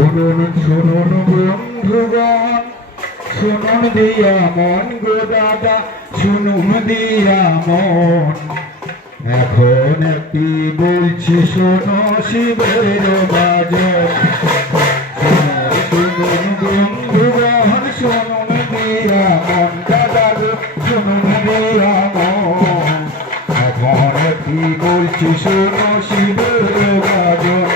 শুনুন শুনুন বন্ধুগণ, শুনুন দিয়া মন গো দাদা, শুনুন দিয়া মন। এখন একটি বলছি শোনো শিবের বাজন। শুনুন বন্ধুগণ, শুনুন দিয়া মন দাদা গো, শুনুন দিয়া মন। এখন একটি বলছি শোনো শিবের বাজন।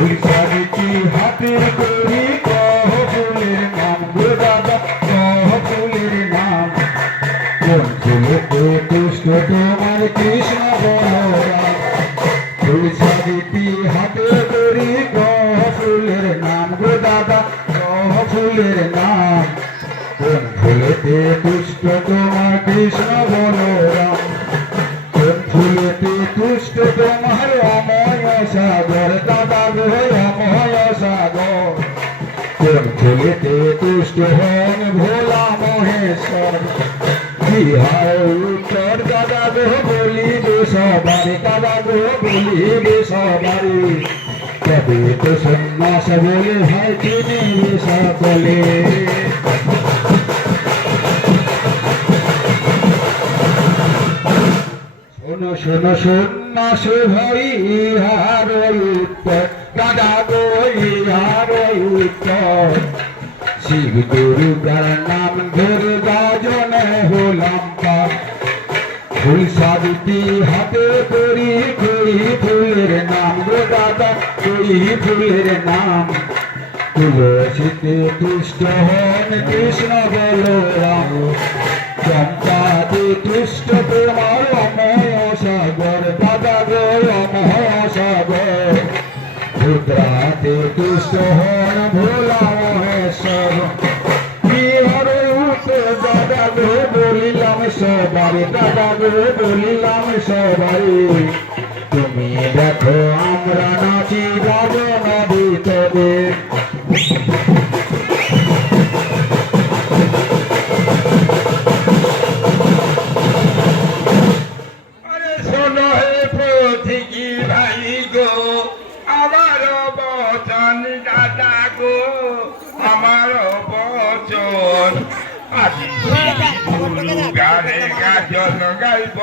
ফুলসারিটি হাতে করি কহ ফুলের নাম গো দাদা, কহ ফুলের নাম। কোন ফুলেতে তুষ্ট তোমার কৃষ্ণ বলরাম। ফুলসারিটি হাতে করি কহ ফুলের নাম গো দাদা, কহ ফুলের নাম। কোন ফুলেতে তুষ্ট তোমার কৃষ্ণ বলরাম। কোন ফুলেতে তুষ্ট তোমার অময় সাগর দাদা গো, অময় সাগর। কোন ফুলেতে তুষ্ট হন ভোলা মহেশ্বর। বিহার উত্তর দাদা গো বলিবে সবারে, দাদা গো বলিবে সবারে। তবে তো সন্ন্যাস বলে হয় চিনিবে সকলে। শোনো শোনো সন্ন্যাস ভাই ইহার উত্তর, দাদা গো ইহার উত্তর। শিব দুর্গার নাম ধরে গাজনে হলাম পার। ফুল সাবিতি হাতে করি কই ফুলের নাম গো দাদা, কই ফুলের নাম। তুলসীতে তুষ্ট হন কৃষ্ণ বলরাম। চম্পাতে তুষ্ট তোমার অময় সাগর, দাদা গো অময় সাগর। রুদ্রাতে তুষ্ট হন ভোলা মহেশ্বর। বিহার উত্তর দাদা গো বলিলাম সবারে, দাদা গো বলিলাম সবারে। তুমি দেখো আমরা নাচি গাজন ভিতরে। গানে গাজন গাইব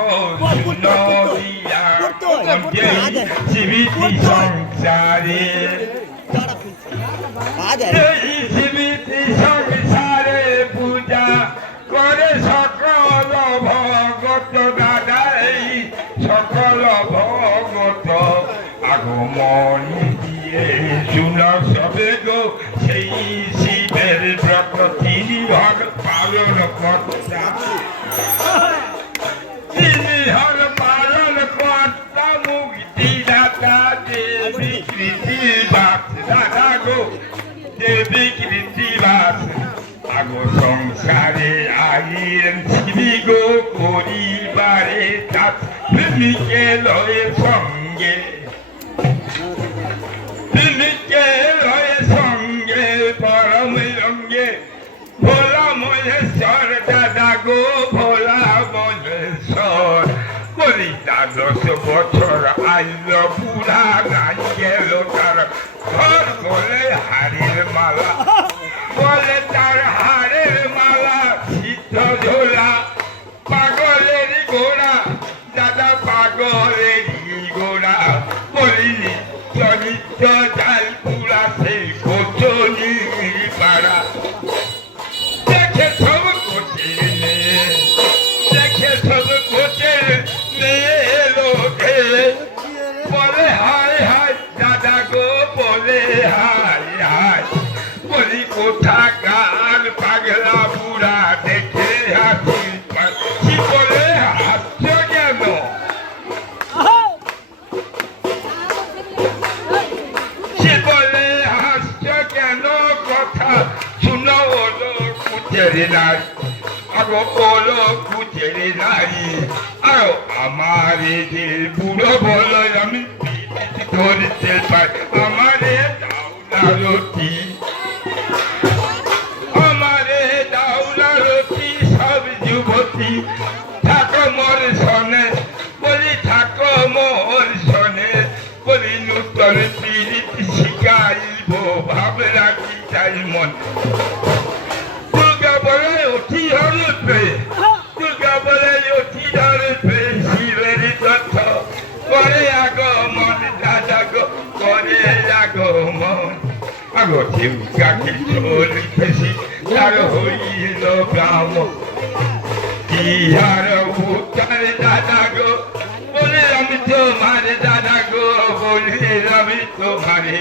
নদিয়া জীবিতি সংসারে। জীবিতি সংসারে পূজা করে সকল ভগত দাদাই, সকল ভগত আগমনী দিয়ে শুন সবে গো সেই শিবের ব্রত। তিনি ভগত পালন কর্তা, তিনি হল পালন কর্তা মুক্তিদাতা। দেবী কৃতিবাস দাদা গো, দেবী কৃতিবাস। আগো সংসারে আইন শিবি গো পরিবারে তার প্রেমিকে লয়ে সঙ্গে, প্রেমিকে লয়ে সঙ্গে পরম রঙ্গে। ভোলা মহেশ্বর দাদা গো, ভোলা মহেশ্বর। বলি 10 বছর আইল বুড়া গাই গেল তার ঘর। বলে হাড়ির মালা, বলে তার হাড়ের মালা সিদ্ধ ঝোলা। পাগলের গোড়া দাদা, পাগলের গোড়া। বলিনি চরিত্র জাল পুরা সেই কোচনি পাড়া। দেখে সব কোচে দেখে সব কোচে লোকে। বলে হায় হায় দাদা গো, বলে হায় হায়। বলি কোথাকার পাগলা বুড়া দেখে হাসি পাচ্ছি। বলে হাস্য কেন, সে বলে হাস্য কেন। কথা শুনো ওলো কুচের নারী, আগো ওলো কুচের নারী। আরো আমার যে বুড়ো বলো আমি ধরতে পারি। আমারে দাউলা রুটি, আমারে দাউলা রুটি। সব যুবতী থাকো মোর সনে, বলি থাকো মোর সনে। বলি নূতন পীড়িত শিখাইব প্রভাব রাখি তাই মন দুর্গা বলে অতি হরূপে দুর্গা বলে অতি হরূপে শিবের তথ্য করে আগমন দাদা গো করে আগমন আগো শিবকাকে চলিতেছি তার হইল গ্রাম ইহার উত্তর দাদা গো বলে আমি তোমার দাদা গো বলে আমি তোমারে